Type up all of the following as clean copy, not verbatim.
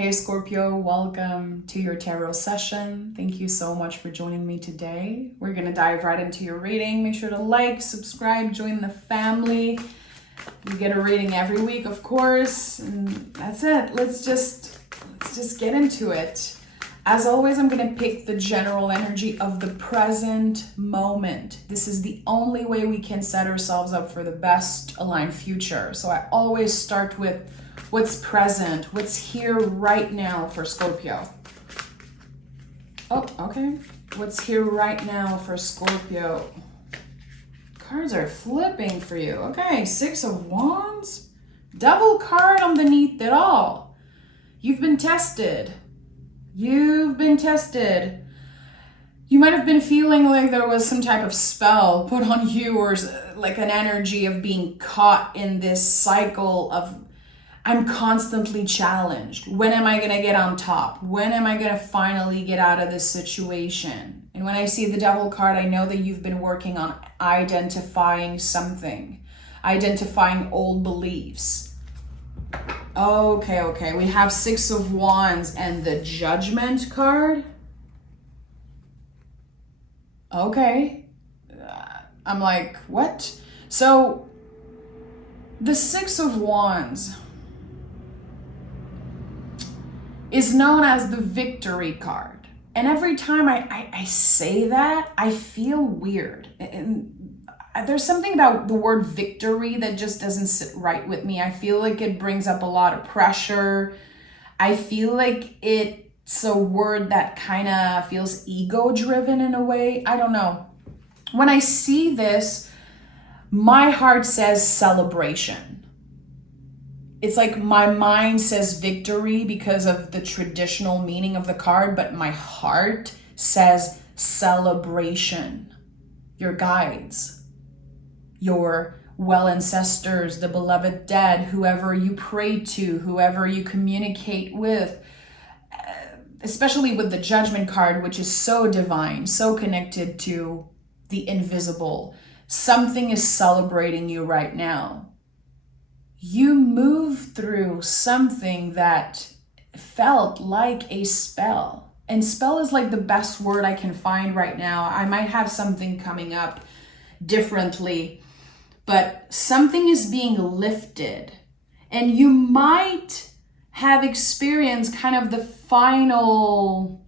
Hey Scorpio, welcome to your tarot session. Thank you so much for joining me today. We're going to dive right into your reading. Make sure to like, subscribe, join the family. You get a reading every week, of course, and that's it. Let's just get into it. As always, I'm going to pick the general energy of the present moment. This is the only way we can set ourselves up for the best aligned future. So I always start with what's present, what's here right now for Scorpio. Oh, okay. What's here right now for Scorpio? Cards are flipping for you. Okay, Six of Wands. Devil card underneath it all. You've been tested. You've been tested. You might have been feeling like there was some type of spell put on you, or like an energy of being caught in this cycle of I'm constantly challenged. When am I going to get on top? When am I going to finally get out of this situation? And when I see the Devil card, I know that you've been working on identifying something, identifying old beliefs. Okay. We have Six of Wands and the Judgment card. Okay. I'm like, what? So the Six of Wands is known as the victory card. And every time I say that, I feel weird. And there's something about the word victory that just doesn't sit right with me. I feel like it brings up a lot of pressure. I feel like it's a word that kind of feels ego-driven in a way. I don't know. When I see this, my heart says celebration. It's like my mind says victory because of the traditional meaning of the card, but my heart says celebration. Your guides, your well ancestors, the beloved dead, whoever you pray to, whoever you communicate with, especially with the Judgment card, which is so divine, so connected to the invisible. Something is celebrating you right now. You moved through something that felt like a spell. And spell is like the best word I can find right now. I might have something coming up differently, but something is being lifted. And you might have experienced kind of the final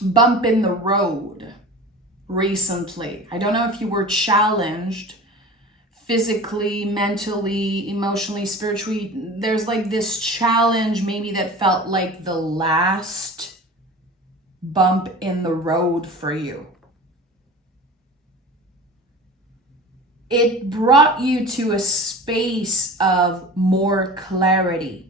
bump in the road recently. I don't know if you were challenged physically, mentally, emotionally, spiritually. There's like this challenge maybe that felt like the last bump in the road for you. It brought you to a space of more clarity.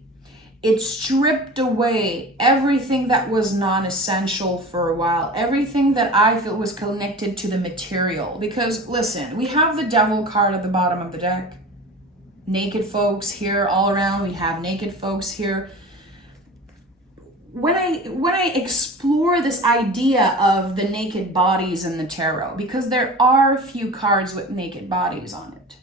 It stripped away everything that was non-essential for a while, everything that I feel was connected to the material. Because listen, we have the Devil card at the bottom of the deck. Naked folks here all around. We have naked folks here. When I explore this idea of the naked bodies in the tarot, because there are a few cards with naked bodies on it,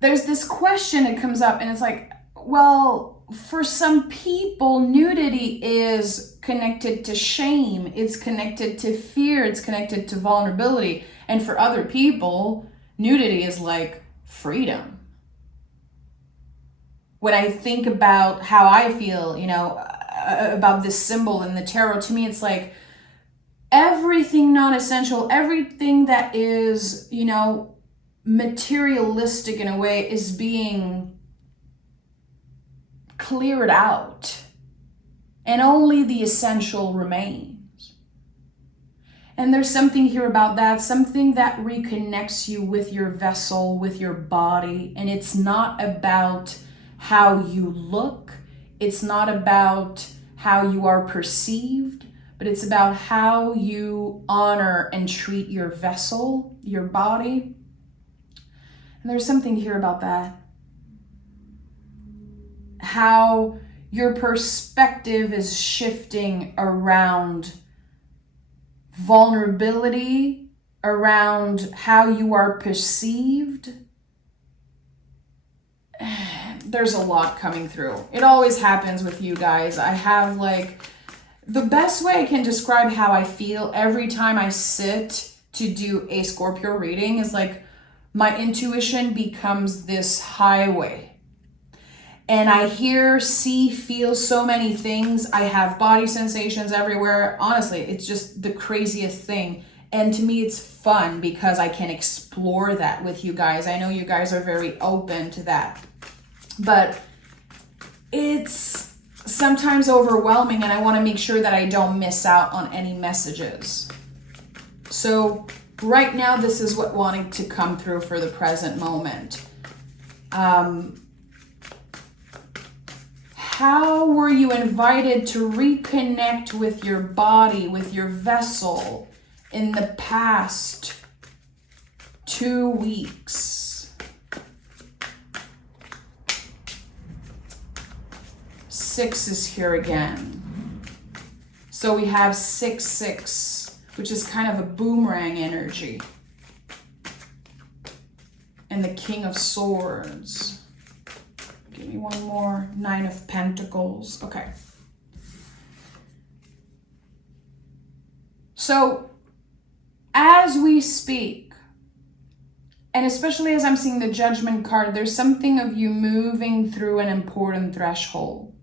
there's this question that comes up, and it's like, well, for some people, nudity is connected to shame. It's connected to fear. It's connected to vulnerability. And for other people, nudity is like freedom. When I think about how I feel, about this symbol in the tarot, to me, it's like everything non-essential, everything that is, materialistic in a way is being cleared out, and only the essential remains. And there's something here about that, something that reconnects you with your vessel, with your body. And it's not about how you look, it's not about how you are perceived, but it's about how you honor and treat your vessel, your body. And there's something here about that. How your perspective is shifting around vulnerability, around how you are perceived. there's a lot coming through. It always happens with you guys. I have like, the best way I can describe how I feel every time I sit to do a Scorpio reading is like my intuition becomes this highway. And I hear, see, feel so many things. I have body sensations everywhere. Honestly, it's just the craziest thing. And to me, it's fun because I can explore that with you guys. I know you guys are very open to that. But it's sometimes overwhelming, and I want to make sure that I don't miss out on any messages. So right now, this is what wanting to come through for the present moment. How were you invited to reconnect with your body, with your vessel in the past 2 weeks? 6 is here again. So we have 6, which is kind of a boomerang energy. And the King of Swords. Give me one more. 9 of Pentacles. Okay. So, as we speak, and especially as I'm seeing the Judgment card, there's something of you moving through an important threshold.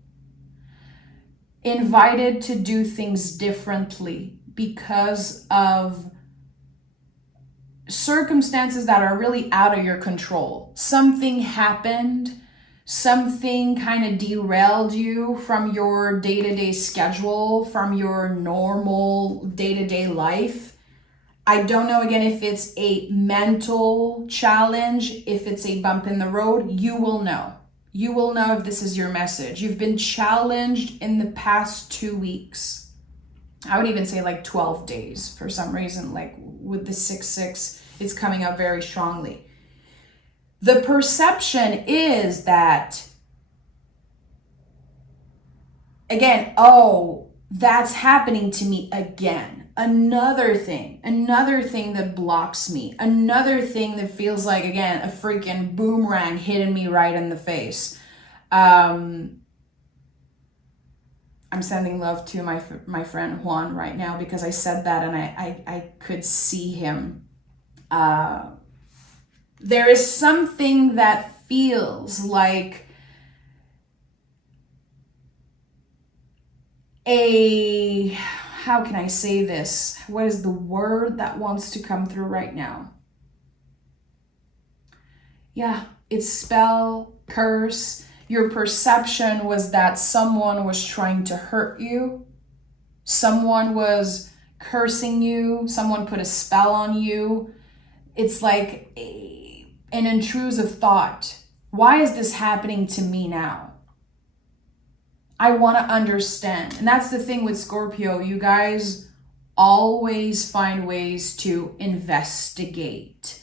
Invited to do things differently because of circumstances that are really out of your control. Something happened. Something kind of derailed you from your day-to-day schedule, from your normal day-to-day life. I don't know, again, if it's a mental challenge, if it's a bump in the road. You will know. You will know if this is your message. You've been challenged in the past 2 weeks. I would even say like 12 days for some reason, like with the 6, it's coming up very strongly. The perception is that, again, oh, that's happening to me again. Another thing that blocks me. Another thing that feels like, again, a freaking boomerang hitting me right in the face. I'm sending love to my friend Juan right now because I said that and I could see him. There is something that feels like how can I say this? What is the word that wants to come through right now? Yeah, it's spell, curse. Your perception was that someone was trying to hurt you. Someone was cursing you. Someone put a spell on you. It's like an intrusive thought. Why is this happening to me now? I want to understand. And that's the thing with Scorpio. You guys always find ways to investigate.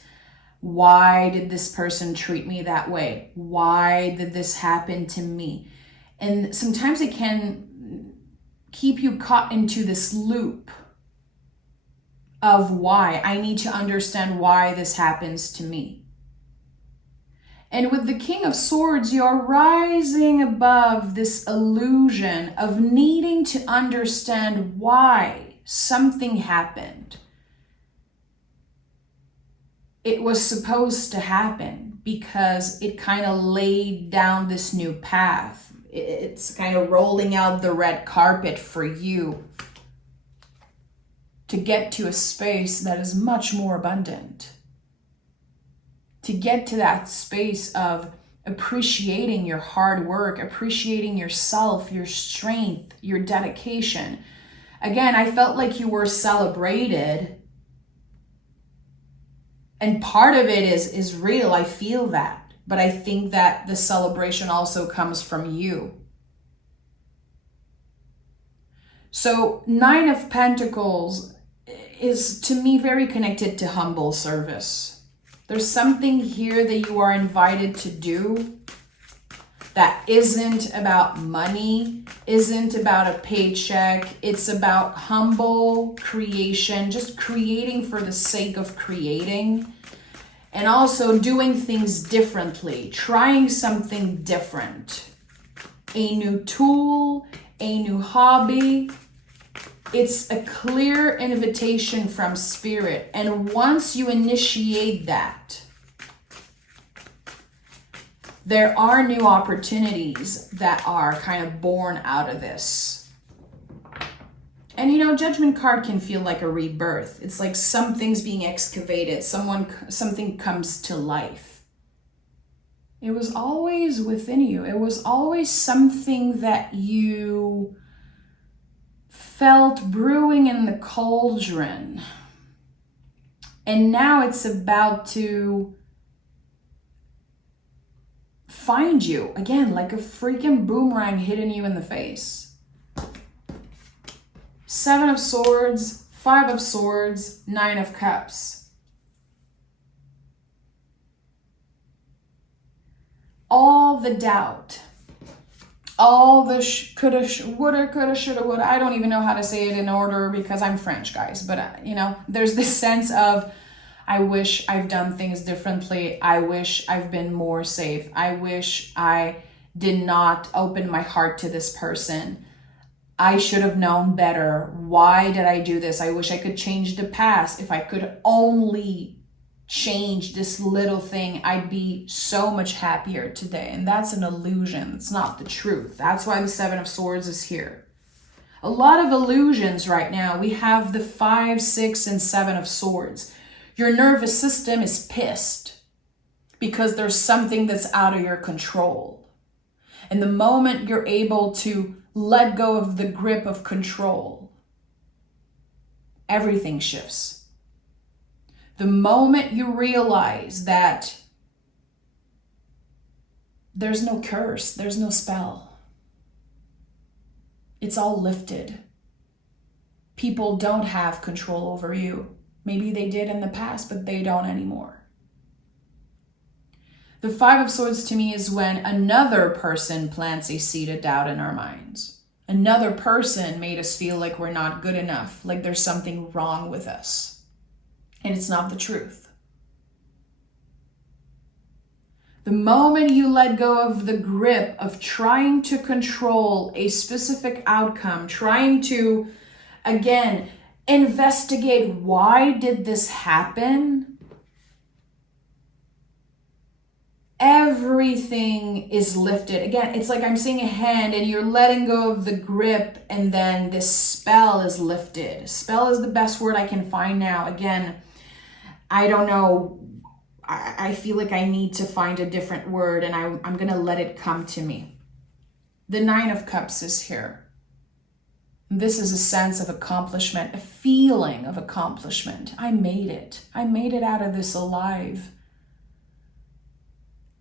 Why did this person treat me that way? Why did this happen to me? And sometimes it can keep you caught into this loop of why. I need to understand why this happens to me. And with the King of Swords, you're rising above this illusion of needing to understand why something happened. It was supposed to happen because it kind of laid down this new path. It's kind of rolling out the red carpet for you to get to a space that is much more abundant. To get to that space of appreciating your hard work, appreciating yourself, your strength, your dedication. Again, I felt like you were celebrated. And part of it is real. I feel that. But I think that the celebration also comes from you. So 9 of Pentacles is, to me, very connected to humble service. There's something here that you are invited to do that isn't about money, isn't about a paycheck. It's about humble creation, just creating for the sake of creating. And also doing things differently, trying something different. A new tool, a new hobby. It's a clear invitation from Spirit. And once you initiate that, there are new opportunities that are kind of born out of this. And you know, Judgment card can feel like a rebirth. It's like something's being excavated, something comes to life. It was always within you. It was always something that you felt brewing in the cauldron. And now it's about to find you again, like a freaking boomerang hitting you in the face. 7 of Swords, 5 of Swords, 9 of Cups. All the doubt, all the coulda, woulda, coulda, shoulda, woulda. I don't even know how to say it in order because I'm French, guys. But, you know, there's this sense of, I wish I've done things differently. I wish I've been more safe. I wish I did not open my heart to this person. I should have known better. Why did I do this? I wish I could change the past. If I could only change this little thing, I'd be so much happier today. And that's an illusion. It's not the truth. That's why the 7 of Swords is here. A lot of illusions right now. We have the 5, 6, and 7 of Swords. Your nervous system is pissed because there's something that's out of your control. And the moment you're able to let go of the grip of control, everything shifts. The moment you realize that there's no curse, there's no spell, it's all lifted. People don't have control over you. Maybe they did in the past, but they don't anymore. The 5 of Swords to me is when another person plants a seed of doubt in our minds. Another person made us feel like we're not good enough, like there's something wrong with us. And it's not the truth. The moment you let go of the grip of trying to control a specific outcome, trying to, again, investigate why did this happen, everything is lifted. Again, it's like I'm seeing a hand and you're letting go of the grip and then this spell is lifted. Spell is the best word I can find now. Again, I don't know. I feel like I need to find a different word and I'm going to let it come to me. The 9 of Cups is here. This is a sense of accomplishment, a feeling of accomplishment. I made it. I made it out of this alive.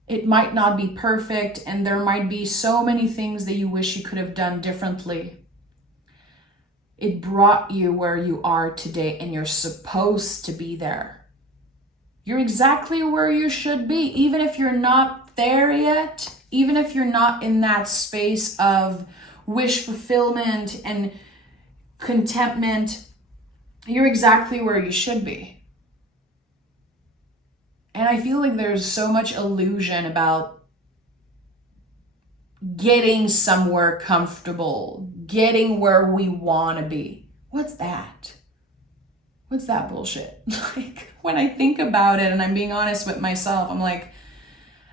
It might not be perfect, and there might be so many things that you wish you could have done differently. It brought you where you are today, and you're supposed to be there. You're exactly where you should be, even if you're not there yet, even if you're not in that space of wish fulfillment and contentment, you're exactly where you should be. And I feel like there's so much illusion about getting somewhere comfortable, getting where we want to be. What's that? What's that bullshit? Like, when I think about it and I'm being honest with myself, I'm like,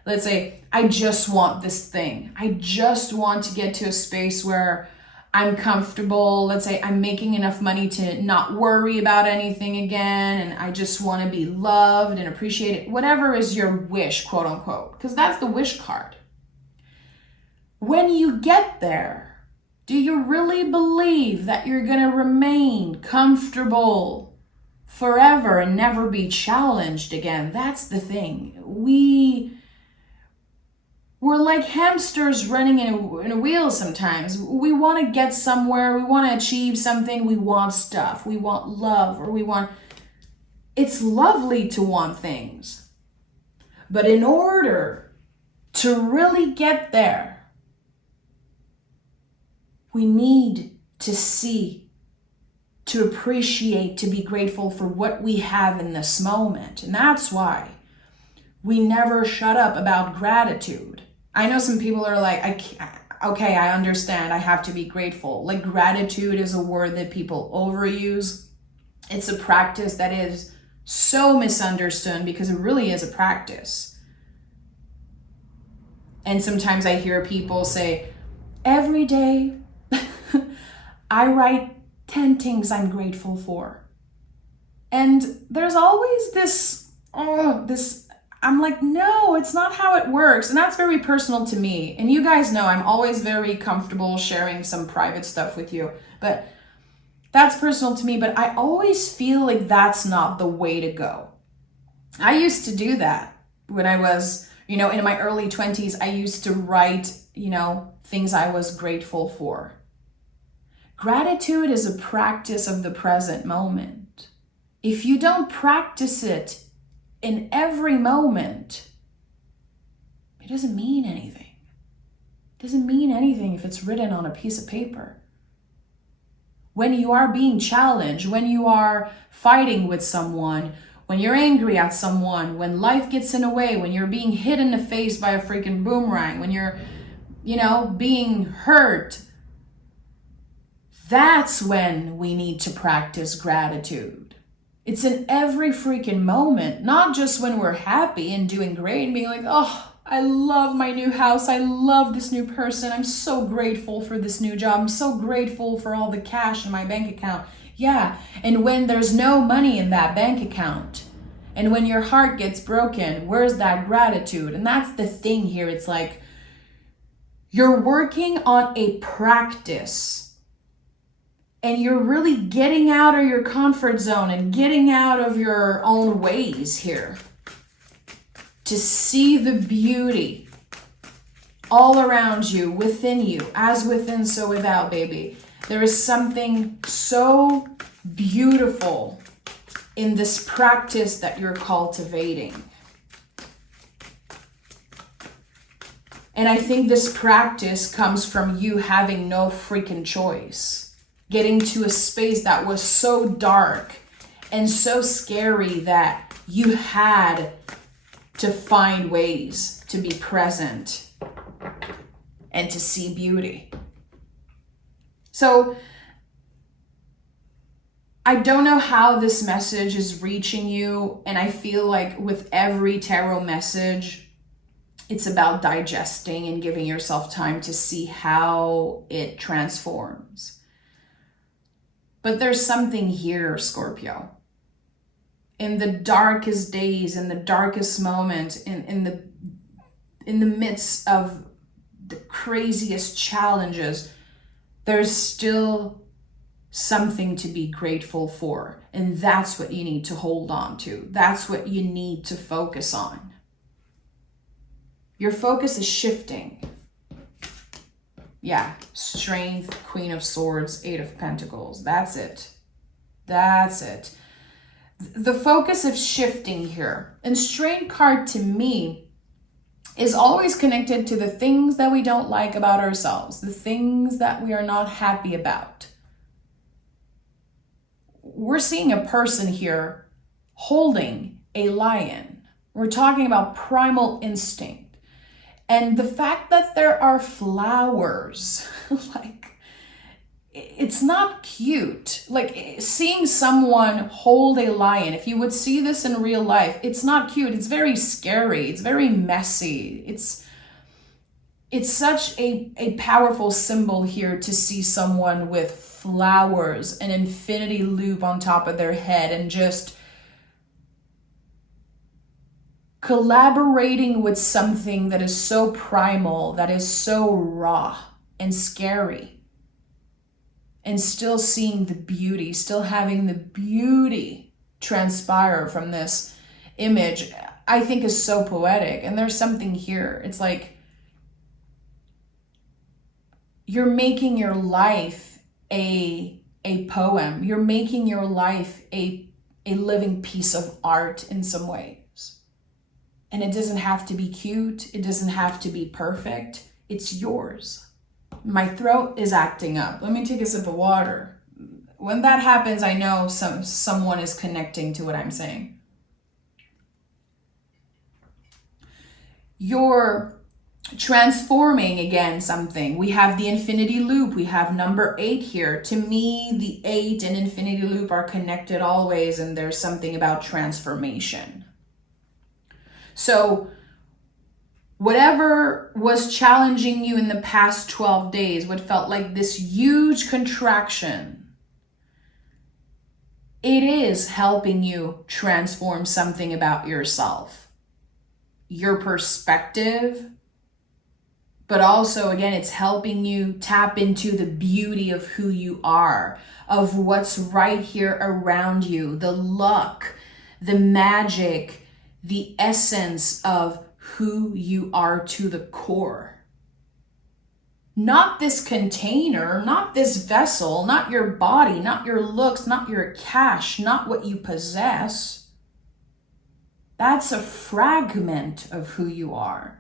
let's say I just want this thing. I just want to get to a space where I'm comfortable. Let's say I'm making enough money to not worry about anything again. And I just want to be loved and appreciated. Whatever is your wish, quote unquote, because that's the wish card. When you get there, do you really believe that you're going to remain comfortable forever and never be challenged again? That's the thing. We're like hamsters running in a wheel sometimes. We want to get somewhere. We want to achieve something. We want stuff. We want love, or it's lovely to want things. But in order to really get there, we need to see, to appreciate, to be grateful for what we have in this moment. And that's why we never shut up about gratitude. I know some people are like, okay, I understand, I have to be grateful. Like, gratitude is a word that people overuse. It's a practice that is so misunderstood because it really is a practice. And sometimes I hear people say, every day I write 10 things I'm grateful for. And there's always this, I'm like, no, it's not how it works. And that's very personal to me. And you guys know I'm always very comfortable sharing some private stuff with you. But that's personal to me. But I always feel like that's not the way to go. I used to do that when I was, in my early 20s. I used to write, things I was grateful for. Gratitude is a practice of the present moment. If you don't practice it in every moment, it doesn't mean anything. It doesn't mean anything if it's written on a piece of paper. When you are being challenged, when you are fighting with someone, when you're angry at someone, when life gets in the way, when you're being hit in the face by a freaking boomerang, when you're, being hurt, that's when we need to practice gratitude. It's in every freaking moment, not just when we're happy and doing great and being like, oh, I love my new house. I love this new person. I'm so grateful for this new job. I'm so grateful for all the cash in my bank account. Yeah, and when there's no money in that bank account, and when your heart gets broken, where's that gratitude? And that's the thing here. It's like you're working on a practice. And you're really getting out of your comfort zone and getting out of your own ways here to see the beauty all around you, within you, as within, so without, baby. There is something so beautiful in this practice that you're cultivating. And I think this practice comes from you having no freaking choice. Getting to a space that was so dark and so scary that you had to find ways to be present and to see beauty. So I don't know how this message is reaching you, and I feel like with every tarot message, it's about digesting and giving yourself time to see how it transforms. But there's something here, Scorpio. In the darkest days, in the darkest moment, in the midst of the craziest challenges, there's still something to be grateful for. And that's what you need to hold on to. That's what you need to focus on. Your focus is shifting. Yeah, Strength, Queen of Swords, Eight of Pentacles. That's it. That's it. The focus of shifting here. And Strength card to me is always connected to the things that we don't like about ourselves, the things that we are not happy about. We're seeing a person here holding a lion. We're talking about primal instinct. And the fact that there are flowers, like, it's not cute. Like, seeing someone hold a lion, if you would see this in real life, it's not cute. It's very scary. It's very messy. It's such a powerful symbol here to see someone with flowers, an infinity loop on top of their head, and just collaborating with something that is so primal, that is so raw and scary, and still seeing the beauty, still having the beauty transpire from this image, I think is so poetic. And there's something here. It's like you're making your life a poem. You're making your life a living piece of art in some way. And it doesn't have to be cute. It doesn't have to be perfect. It's yours. My throat is acting up. Let me take a sip of water. When that happens, I know someone is connecting to what I'm saying. You're transforming again something. We have the infinity loop. We have number 8 here. To me, the 8 and infinity loop are connected always, and there's something about transformation. So whatever was challenging you in the past 12 days, what felt like this huge contraction, it is helping you transform something about yourself, your perspective, but also, again, it's helping you tap into the beauty of who you are, of what's right here around you, the luck, the magic, the essence of who you are to the core. Not this container, not this vessel, not your body, not your looks, not your cash, not what you possess. That's a fragment of who you are.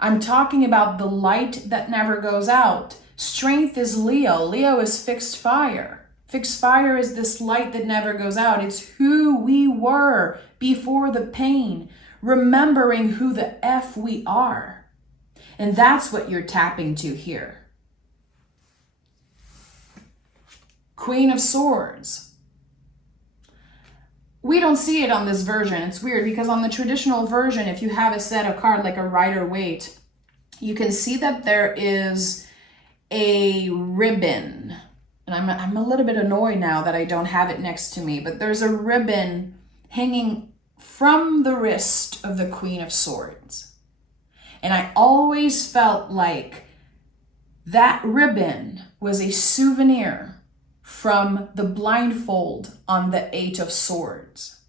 I'm talking about the light that never goes out. Strength is Leo. Leo is fixed fire. Fixed fire is this light that never goes out. It's who we were before the pain, remembering who the F we are. And that's what you're tapping to here. Queen of Swords. We don't see it on this version. It's weird because on the traditional version, if you have a set of card like a Rider-Waite, you can see that there is a ribbon. And I'm a little bit annoyed now that I don't have it next to me, but there's a ribbon hanging from the wrist of the Queen of Swords. And I always felt like that ribbon was a souvenir from the blindfold on the 8 of Swords.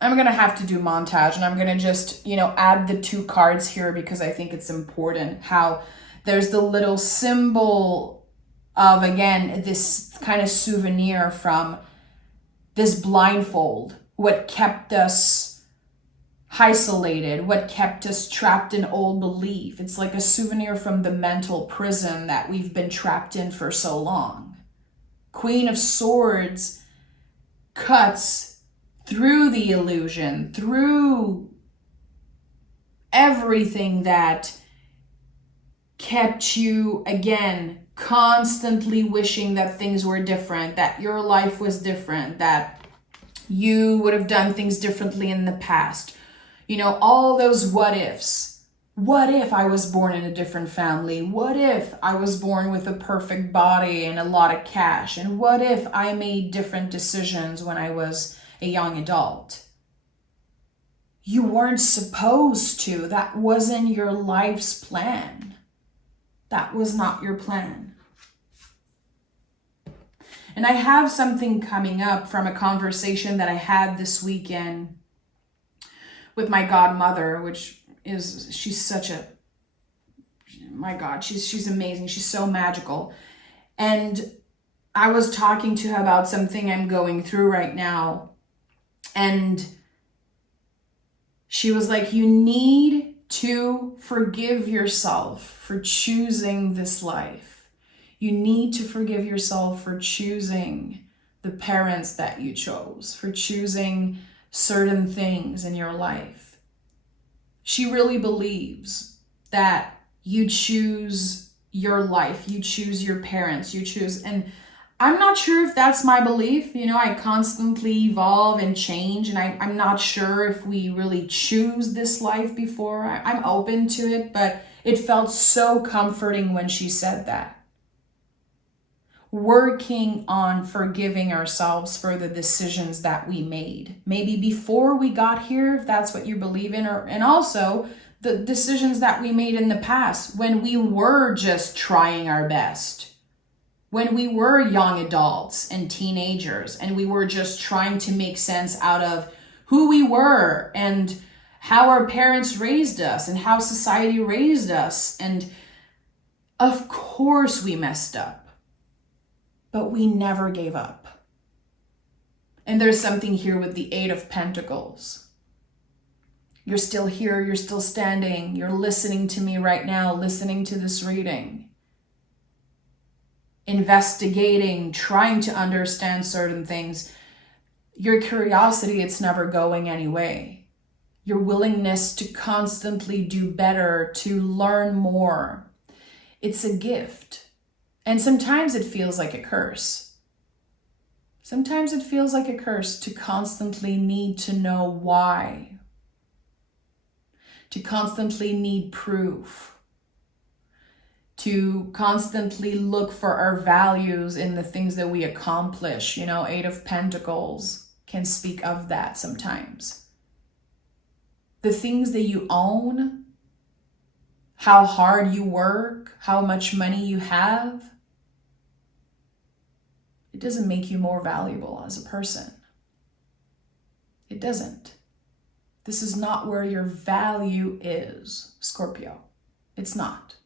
I'm going to have to do montage, and I'm going to just, add the 2 cards here because I think it's important how there's the little symbol of, again, this kind of souvenir from this blindfold, what kept us isolated, what kept us trapped in old belief. It's like a souvenir from the mental prison that we've been trapped in for so long. Queen of Swords cuts through the illusion, through everything that kept you, again, constantly wishing that things were different, that your life was different, that you would have done things differently in the past. All those what ifs. What if I was born in a different family? What if I was born with a perfect body and a lot of cash? And what if I made different decisions when I was a young adult? You weren't supposed to. That wasn't your life's plan. That was not your plan. And I have something coming up from a conversation that I had this weekend with my godmother, she's such a, my God, she's amazing. She's so magical. And I was talking to her about something I'm going through right now. And she was like, you need to forgive yourself for choosing this life. You need to forgive yourself for choosing the parents that you chose, for choosing certain things in your life. She really believes that you choose your life, you choose your parents, and I'm not sure if that's my belief. I constantly evolve and change, and I'm not sure if we really choose this life before. I'm open to it, but it felt so comforting when she said that. Working on forgiving ourselves for the decisions that we made. Maybe before we got here, if that's what you believe in, and also the decisions that we made in the past when we were just trying our best. When we were young adults and teenagers and we were just trying to make sense out of who we were and how our parents raised us and how society raised us. And of course we messed up. But we never gave up. And there's something here with the 8 of Pentacles. You're still here, you're still standing, you're listening to me right now, listening to this reading. Investigating, trying to understand certain things. Your curiosity, it's never going anyway. your willingness to constantly do better, to learn more. It's a gift. And sometimes it feels like a curse. Sometimes it feels like a curse to constantly need to know why, to constantly need proof, to constantly look for our values in the things that we accomplish. You know, Eight of Pentacles can speak of that sometimes. The things that you own, how hard you work, how much money you have, it doesn't make you more valuable as a person. It doesn't. This is not where your value is, Scorpio. It's not.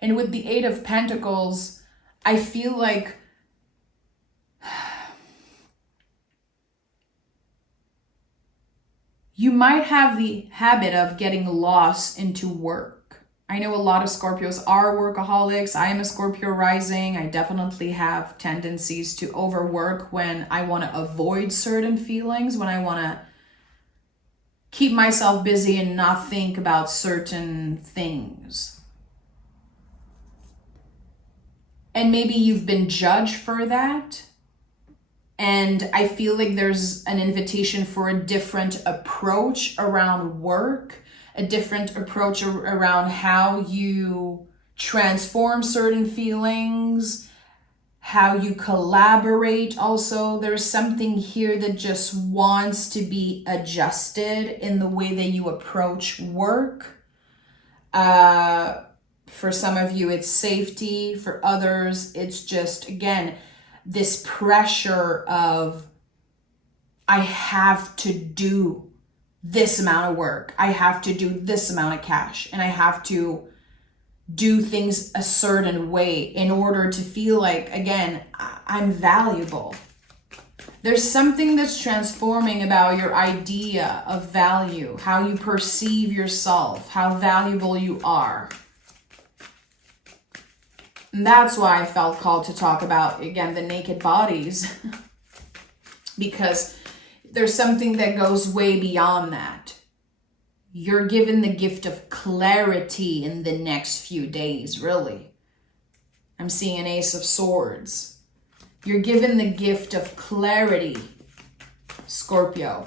And with the Eight of Pentacles, I feel like you might have the habit of getting lost into work. I know a lot of Scorpios are workaholics. I am a Scorpio rising. I definitely have tendencies to overwork when I want to avoid certain feelings, when I want to keep myself busy and not think about certain things. And maybe you've been judged for that. And I feel like there's an invitation for a different approach around work, a different approach around how you transform certain feelings, how you collaborate. Also, there's something here that just wants to be adjusted in the way that you approach work. For some of you, it's safety. For others, it's just, again, this pressure of, I have to do this amount of work. I have to do this amount of cash. And I have to do things a certain way in order to feel like, again, I'm valuable. There's something that's transforming about your idea of value, how you perceive yourself, how valuable you are. And that's why I felt called to talk about, again, the naked bodies, because there's something that goes way beyond that. You're given the gift of clarity in the next few days, really. I'm seeing an Ace of Swords. You're given the gift of clarity, Scorpio.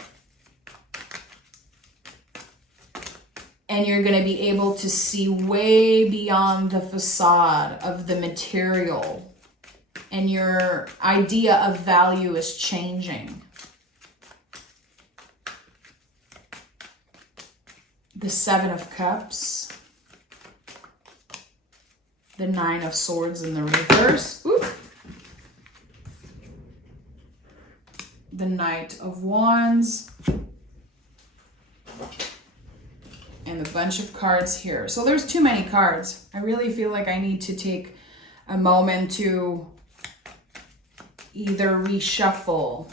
And you're going to be able to see way beyond the facade of the material. And your idea of value is changing. The Seven of Cups. The Nine of Swords in the reverse. Oop. The Knight of Wands. And a bunch of cards here. So there's too many cards. I really feel like I need to take a moment to either reshuffle.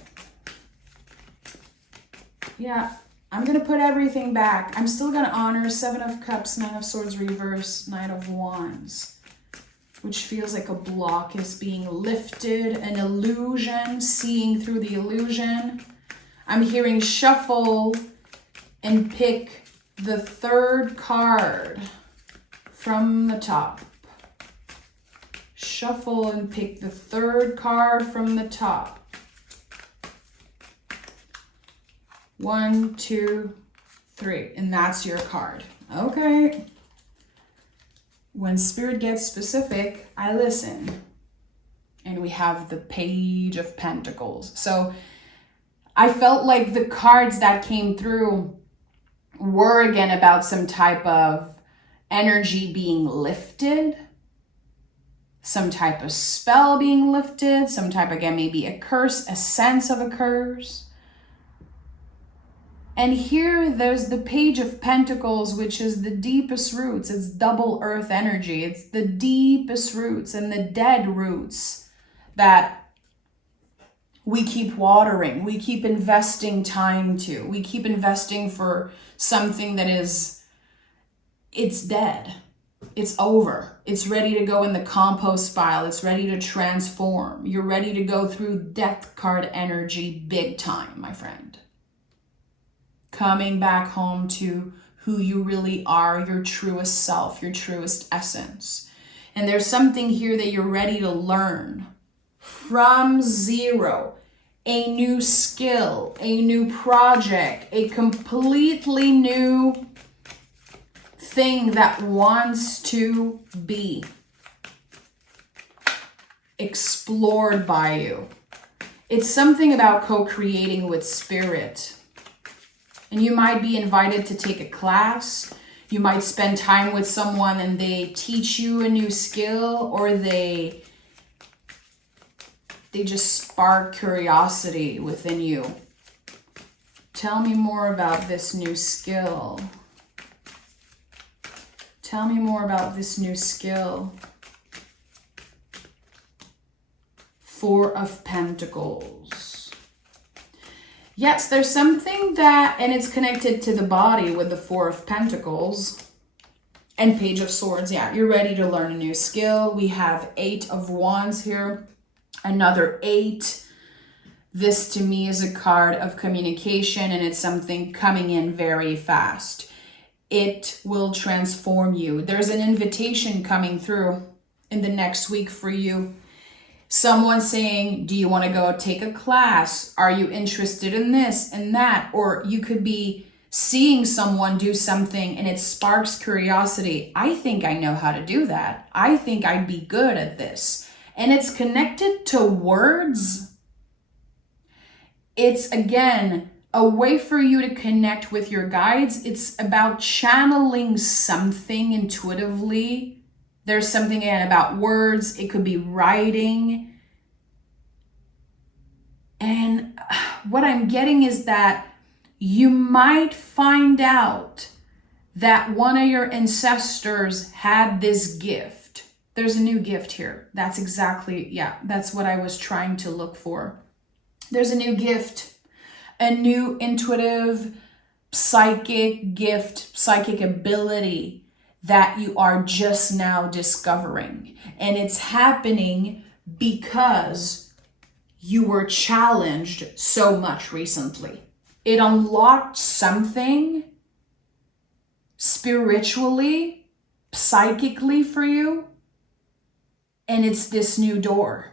Yeah, I'm going to put everything back. I'm still going to honor Seven of Cups, Nine of Swords reverse, Knight of Wands, which feels like a block is being lifted, an illusion, seeing through the illusion. I'm hearing shuffle and pick the third card from the top. Shuffle and pick the third card from the top. 1, 2, 3. And that's your card. Okay. When Spirit gets specific, I listen. And we have the Page of Pentacles. So I felt like the cards that came through were again about some type of energy being lifted, some type of spell being lifted, some type, again, maybe a curse, a sense of a curse. And here there's the Page of Pentacles, which is the deepest roots. It's double earth energy. It's the deepest roots and the dead roots that we keep watering, we keep investing time to, we keep investing for something that is, it's dead, it's over, it's ready to go in the compost pile, it's ready to transform. You're ready to go through death card energy big time, my friend. coming back home to who you really are, your truest self, your truest essence. And there's something here that you're ready to learn from zero. A new skill, a new project, a completely new thing that wants to be explored by you. It's something about co-creating with spirit. And you might be invited to take a class. You might spend time with someone and they teach you a new skill, or they just spark curiosity within you. Tell me more about this new skill. Tell me more about this new skill. Four of Pentacles. Yes, there's something that, and it's connected to the body with the Four of Pentacles and Page of Swords. Yeah, you're ready to learn a new skill. We have Eight of Wands here. Another 8. This to me is a card of communication, and it's something coming in very fast. It will transform you. There's an invitation coming through in the next week for you. Someone saying, do you want to go take a class? Are you interested in this and that? Or you could be seeing someone do something and it sparks curiosity. I think I know how to do that. I think I'd be good at this. And it's connected to words. It's, again, a way for you to connect with your guides. It's about channeling something intuitively. There's something, again, about words. It could be writing. And what I'm getting is that you might find out that one of your ancestors had this gift. There's a new gift here. That's exactly, yeah, that's what I was trying to look for. There's a new gift, a new intuitive, psychic gift, psychic ability that you are just now discovering. And it's happening because you were challenged so much recently. It unlocked something spiritually, psychically for you. And it's this new door.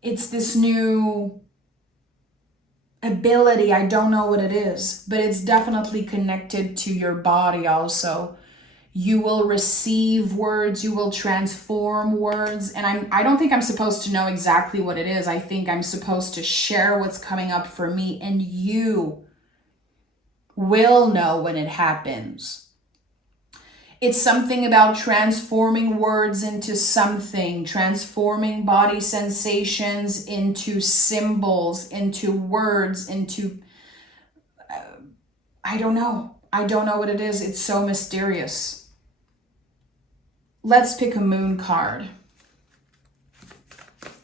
It's this new ability. I don't know what it is, but it's definitely connected to your body also. You will receive words, you will transform words. And I don't think I'm supposed to know exactly what it is. I think I'm supposed to share what's coming up for me, and you will know when it happens. It's something about transforming words into something, transforming body sensations into symbols, into words, into, I don't know. I don't know what it is. It's so mysterious. Let's pick a moon card.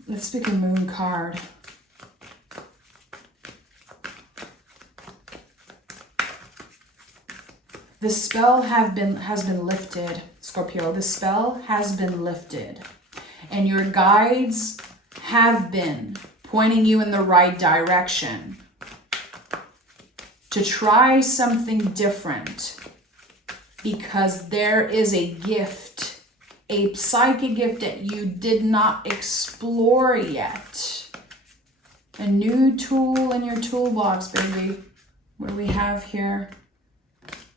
Let's pick a moon card. The spell has been lifted, Scorpio. The spell has been lifted. And your guides have been pointing you in the right direction to try something different, because there is a gift, a psychic gift that you did not explore yet. A new tool in your toolbox, baby. What do we have here?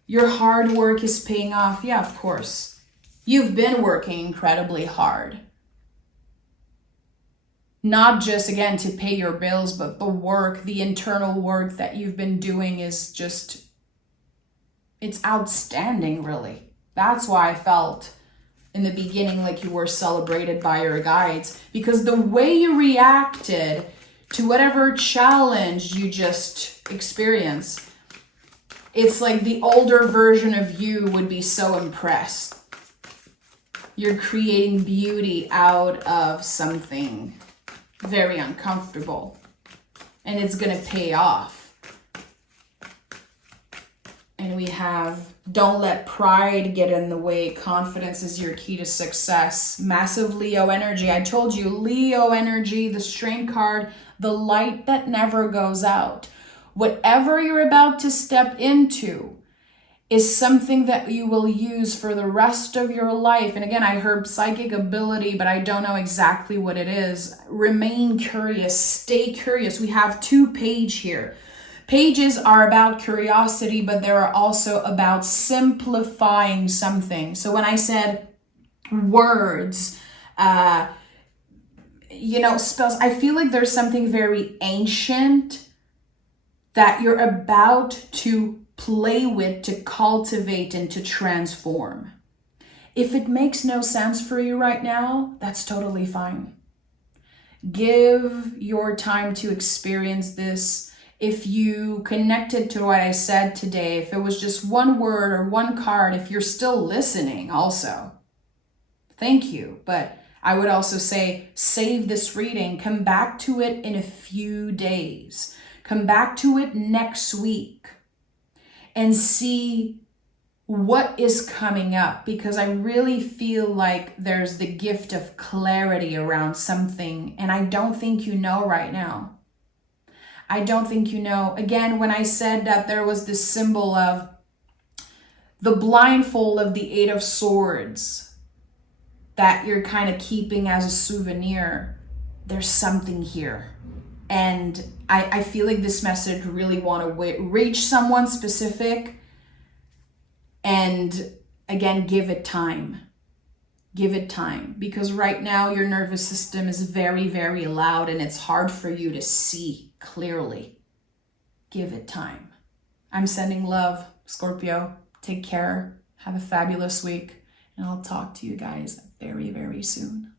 Your hard work is paying off. Yeah, of course. You've been working incredibly hard. Not just, again, to pay your bills, but the work, the internal work that you've been doing is just, it's outstanding, really. That's why I felt in the beginning like you were celebrated by your guides, because the way you reacted to whatever challenge you just experienced, it's like the older version of you would be so impressed. You're creating beauty out of something very uncomfortable, and it's going to pay off. And we have, don't let pride get in the way. Confidence is your key to success. Massive Leo energy. I told you, Leo energy, the strength card, the light that never goes out. Whatever you're about to step into is something that you will use for the rest of your life. And again, I heard psychic ability, but I don't know exactly what it is. Remain curious, stay curious. We have 2 pages here. Pages are about curiosity, but they are also about simplifying something. So when I said words, spells, I feel like there's something very ancient that you're about to play with, to cultivate, and to transform. If it makes no sense for you right now, that's totally fine. Give your time to experience this. If you connected to what I said today, if it was just one word or one card, if you're still listening also, thank you. But I would also say, save this reading, come back to it in a few days, come back to it next week and see what is coming up, because I really feel like there's the gift of clarity around something, and I don't think you know right now. I don't think you know. Again, when I said that there was this symbol of the blindfold of the 8 of Swords that you're kind of keeping as a souvenir, there's something here. And I feel like this message really want to reach someone specific. And again, give it time. Give it time, because right now your nervous system is very, very loud and it's hard for you to see clearly. Give it time. I'm sending love, Scorpio. Take care. Have a fabulous week. And I'll talk to you guys very, very soon.